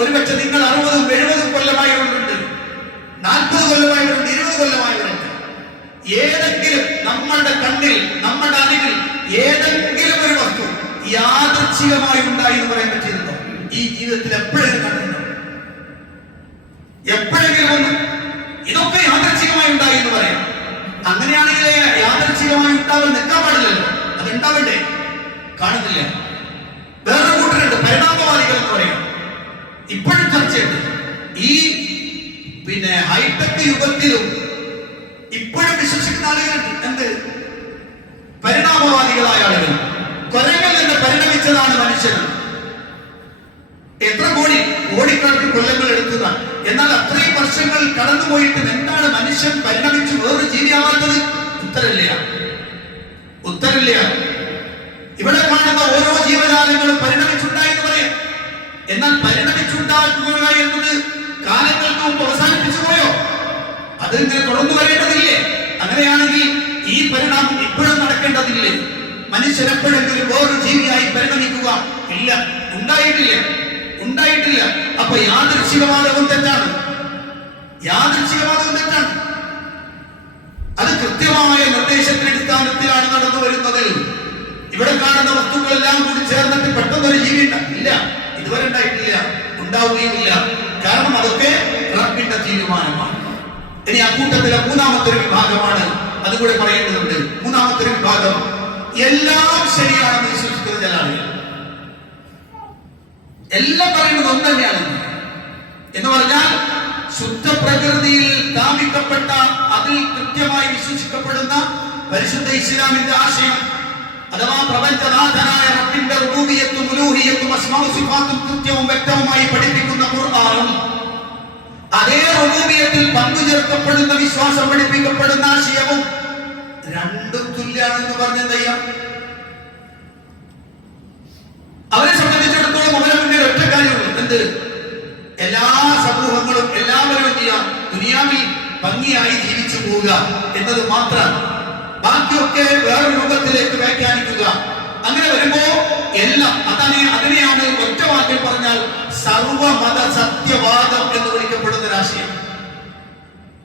ഒരുപക്ഷെ നിങ്ങൾ 60, 70 കൊല്ലമായവരുണ്ട്, 40 കൊല്ലമായവരുണ്ട്, 20 കൊല്ലമായവരുണ്ട്. ഏതെങ്കിലും നമ്മളുടെ കണ്ണിൽ, നമ്മുടെ അറിവിൽ ഏതെങ്കിലും ഒരു വസ്തു യാദൃച്ഛികമായി ഉണ്ടായി എന്ന് പറയാൻ പറ്റിയിരുന്നോ? ഈ ജീവിതത്തിൽ എപ്പോഴെങ്കിലും കണ്ടിട്ടുണ്ടോ? എപ്പോഴെങ്കിലും ഒന്ന് ഇതൊക്കെ യാദൃച്ഛികമായി ഉണ്ടായി എന്ന് പറയാം. അങ്ങനെയാണെങ്കിൽ യാദൃച്ഛികമായി ഉണ്ടാവാൻ നിൽക്കാൻ പാടില്ലല്ലോ. അത് ഉണ്ടാവണ്ടേ? കാണുന്നില്ല. വേറെ കൂട്ടരുണ്ട്, പരിണാമവാദികൾ എന്ന് പറയാം. ഇപ്പോഴും ചർച്ചയുണ്ട്. ഈ ഹൈടെക് യുഗത്തിലും ഇപ്പോഴും വിശ്വസിക്കുന്ന ആളുകളുണ്ട്. എന്ത്? പരിണാമവാദികളായ ആളുകൾ. കൊരങ്ങിൽ നിന്ന് പരിണമിച്ചതാണ് മനുഷ്യൻ. എത്ര കോടിക്കണക്കിന് കൊല്ലങ്ങൾ എടുത്തതാണ്. എന്നാൽ അത്രയും വർഷങ്ങൾ കടന്നുപോയിട്ടും എന്താണ് മനുഷ്യൻ പരിണമിച്ചു വേറൊരു ജീവിയാവാത്തത്? ഉത്തരമില്ല. ഇവിടെ കാണുന്ന ഓരോ ജീവജാലങ്ങളും പരിണമിച്ചുണ്ടായി എന്ന് പറയാം. എന്നാൽ പരിണമിച്ചുണ്ടാക്കുക എന്നത് കാലങ്ങൾക്ക് മുമ്പ് അവസാനിപ്പിച്ചു പോയോ? അത് ഇങ്ങനെ തുടർന്നു വരേണ്ടതില്ലേ? അങ്ങനെയാണെങ്കിൽ ഈ പരിണാമം ഇപ്പോഴും നടക്കേണ്ടതില്ലേ? മനുഷ്യൻ എപ്പോഴെങ്കിലും വേറൊരു ജീവിയായി പരിണമിക്കുക? ഇല്ല, ഉണ്ടായിട്ടില്ല. അപ്പൊ യാദൃച്ഛികവാദവും തെറ്റാണ്. അത് കൃത്യമായ നിർദ്ദേശത്തിന്റെ അടിസ്ഥാനത്തിലാണ് നടന്നു വരുന്നത്. ഇവിടെ കാണുന്ന വസ്തുക്കളെല്ലാം കൂടി ചേർന്നിട്ട് പെട്ടെന്നൊരു ജീവി ഇല്ല, ഇതുവരെ ഉണ്ടായിട്ടില്ല, ഉണ്ടാവുകയുമില്ല. കാരണം അതൊക്കെ റബ്ബിന്റെ തീരുമാനമാണ്. ഇനി അക്കൂട്ടത്തിലെ മൂന്നാമത്തെ ഒരു വിഭാഗമാണ്, അതുകൂടെ പറയേണ്ടതുണ്ട്. മൂന്നാമത്തെ ഒരു വിഭാഗം എല്ലാം ശരിയാണെന്ന് വിശ്വസിക്കുന്ന ചില ആളുകൾ. എല്ലാം പറയുന്നത് ഒന്ന് തന്നെയാണ് എന്ന് പറഞ്ഞാൽ ശുദ്ധ പ്രകൃതിയിൽ സ്ഥാപിക്കപ്പെട്ട, അതിൽ കൃത്യമായി വിശ്വസിക്കപ്പെടുന്ന പരിശുദ്ധ ഇസ്ലാമിന്റെ ആശയം അഥവാ പ്രപഞ്ചനാഥനായ റബ്ബിന്റെ റുബൂബിയ്യത്തും ഉലൂഹിയ്യത്തും അസ്മാഉ സിഫാത്തും കൃത്യവും വ്യക്തവുമായി പഠിപ്പിക്കുന്ന ഖുർആനും അതേ റുബൂബിയ്യത്തിൽ പങ്കുചേർക്കപ്പെടുന്ന വിശ്വാസം പഠിപ്പിക്കപ്പെടുന്ന ആശയവും രണ്ടും തുല്യാണെന്ന് പറഞ്ഞെന്തയ്യാ? അവരെ സംബന്ധിച്ചിടത്തോളം അവരെ മുന്നിൽ ഒറ്റ കാര്യമുള്ളൂ. എന്ത്? എല്ലാ സമൂഹങ്ങളും എല്ലാവരും എന്ത് ചെയ്യാം? ദുനിയാവിൽ ഭംഗിയായി ജീവിച്ചു പോവുക എന്നത് മാത്രമാണ്. ബാക്കിയൊക്കെ വേറൊരു രൂപത്തിലേക്ക് വ്യാഖ്യാനിക്കുക. അങ്ങനെ വരുമ്പോ എല്ലാം അതിനെയാണ് ഒറ്റ വാക്കിൽ പറഞ്ഞാൽ സർവമത സത്യവാദം എന്ന് വിളിക്കപ്പെടുന്ന രാശിയം.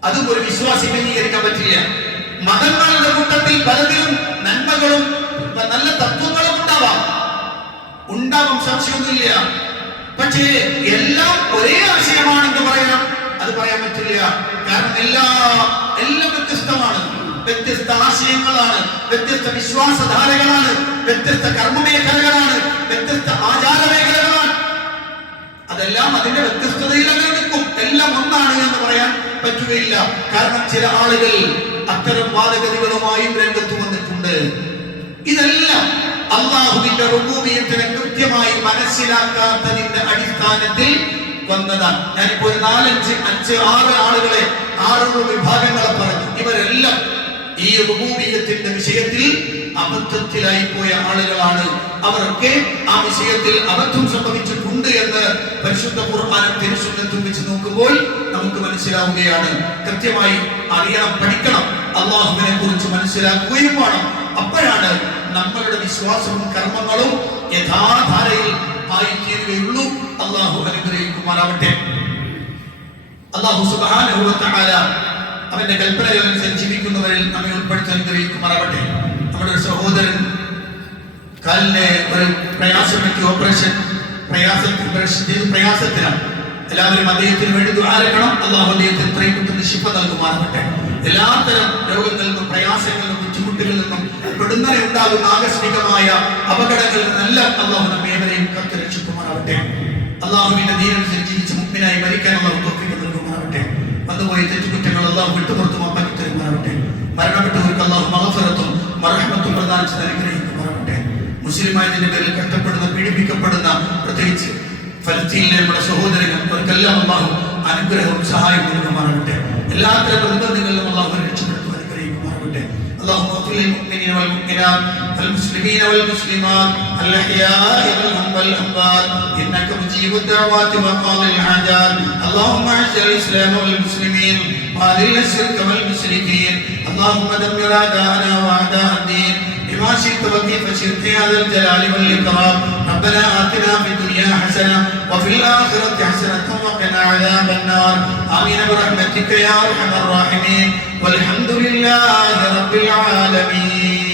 അതും ഒരു വിശ്വാസിക്ക് അംഗീകരിക്കാൻ പറ്റില്ല. മതങ്ങളുടെ കൂട്ടത്തിൽ പലതിലും നന്മകളും നല്ല തത്വങ്ങളും ഉണ്ടാവാം, സംശയമൊന്നുമില്ല. പക്ഷേ എല്ലാം ഒരേ ആശയമാണെന്ന് അത് പറയാൻ പറ്റില്ല. കാരണം എല്ലാം വ്യത്യസ്തമാണ്, വ്യത്യസ്ത ആശയങ്ങളാണ്, വ്യത്യസ്ത വിശ്വാസധാരകളാണ്, വ്യത്യസ്ത കർമ്മമേഖലകളാണ്, വ്യത്യസ്ത ആചാര മേഖലകളാണ്. അതെല്ലാം അതിന്റെ വ്യത്യസ്തതയിൽ അങ്ങനെ നിൽക്കും. എല്ലാം ഒന്നാണ് എന്ന് പറയാൻ പറ്റുകയില്ല. കാരണം ചില ആളുകൾ അത്തരം വാദഗതികളുമായും രംഗത്ത് വന്നിട്ടുണ്ട്. ഇതെല്ലാം അല്ലാഹുവിന്റെ റുബൂബിയ്യത്തിനെ കൃത്യമായി മനസ്സിലാക്കാത്തതിന്റെ അടിസ്ഥാനത്തിൽ വന്നതാണ്. ഞാനിപ്പോ ഒരു 4, 5, 6 ആളുകളെ 6 വിഭാഗങ്ങളെ പറഞ്ഞു. ഇവരെല്ലാം ഈ റുബൂബിയ്യത്തിന്റെ വിഷയത്തിൽ അബദ്ധത്തിലായി പോയ ആളുകളാണ്. അവർക്ക് ആ വിഷയത്തിൽ അബദ്ധം സംഭവിച്ചിട്ടുണ്ട് എന്ന് പരിശുദ്ധ ഖുർആനും തിരുസുന്നത്തും വെച്ച് നോക്കുമ്പോൾ നമുക്ക് മനസ്സിലാവുകയാണ്. കൃത്യമായി അറിയണം, പഠിക്കണം, അള്ളാഹുവിനെ കുറിച്ച് മനസ്സിലാക്കുകയും വേണം. അപ്പോഴാണ് നമ്മളുടെ വിശ്വാസവും കർമ്മങ്ങളും യഥാധാരയിൽ ആയിത്തീരുകയുള്ളൂ. അള്ളാഹു അനുഗ്രഹിക്കുമാറാവട്ടെ. അള്ളാഹു സുബ്ഹാനഹു വ തആല അവന്റെ കൽപ്പനകളനുസരിച്ച് ജീവിക്കുന്നവരിൽ നമ്മെ ഉൾപ്പെടുത്തി അനുഗ്രഹിക്കുമാറാവട്ടെ. നമ്മുടെ ഒരു സഹോദരൻ കാലിന് ഒരു പ്രയാസമെത്തി ഓപ്പറേഷൻ പ്രയാസത്തിലാണ്. എല്ലാവരും അദ്ദേഹത്തിന് വേണ്ടി ദുആ ചെയ്യണം. അള്ളാഹു അദ്ദേഹത്തിന് എത്രയും പെട്ടെന്ന് ശിഫ നൽകുമാറാവട്ടെ. എല്ലാത്തരം രോഗങ്ങളിൽ നിന്നും പ്രയാസങ്ങളിൽ നിന്നും ബുദ്ധിമുട്ടുകളിൽ നിന്നും പെടുന്നതിനെ ഉണ്ടാകുന്ന ആകസ്മികമായ അപകടങ്ങളിൽ നിന്നെല്ലാം അള്ളാഹു നമ്മെ ഏവരെയും കാത്തു രക്ഷിക്കുമാറാവട്ടെ. അള്ളാഹുവിന്റെ ദീനനുസരിച്ച് ജീവിച്ച് മുഅ്മിനായി മരിക്കാൻ അള്ളാഹു തൗഫീഖ് നൽകുമാറാവട്ടെ. വന്നുപോയ തെറ്റുകുറ്റങ്ങൾ അള്ളാഹു വിട്ടുപുറത്തു മാപ്പാക്കി തരുമാറാവട്ടെ. മരണപ്പെട്ടവർക്ക് അള്ളാഹു മഗ്ഫിറത്തും മർഹമത്തും പ്രദാനം ചെയ്ത് അനുഗ്രഹിക്കുമാറാവട്ടെ. മുസ്ലിമായതിന്റെ പേരിൽ കഷ്ടപ്പെടുന്ന, പീഡിപ്പിക്കപ്പെടുന്ന, പ്രത്യേകിച്ച് ഫലസ്തീനിലെ നമ്മുടെ സഹോദരങ്ങൾ, അവർക്കെല്ലാം അള്ളാഹു അനുഗ്രഹവും സഹായം നൽകുമാറാവട്ടെ. എല്ലാത്തരം പ്രതിബന്ധങ്ങളിലും അള്ളാഹു രക്ഷപ്പെടുത്തുവാൻ അനുഗ്രഹിക്കുമാറാവട്ടെ. اللهم اغفر للمؤمنين والمؤمنات والمسلمين والمسلمات الأحياء منهم والأموات إنك مجيب الدعوات وقاضي الحاجات. اللهم أعز الإسلام والمسلمين وأذل الشرك والمشركين. اللهم دمر أعداءنا وأعداء الدين بما شئت وكيف شئت يا ذا الجلال والإكرام. ربنا آتنا في الدنيا حسنة وفي الآخرة حسنة وقنا عذاب النار. آمين برحمتك يا أرحم الراحمين. والحمد لله رب العالمين.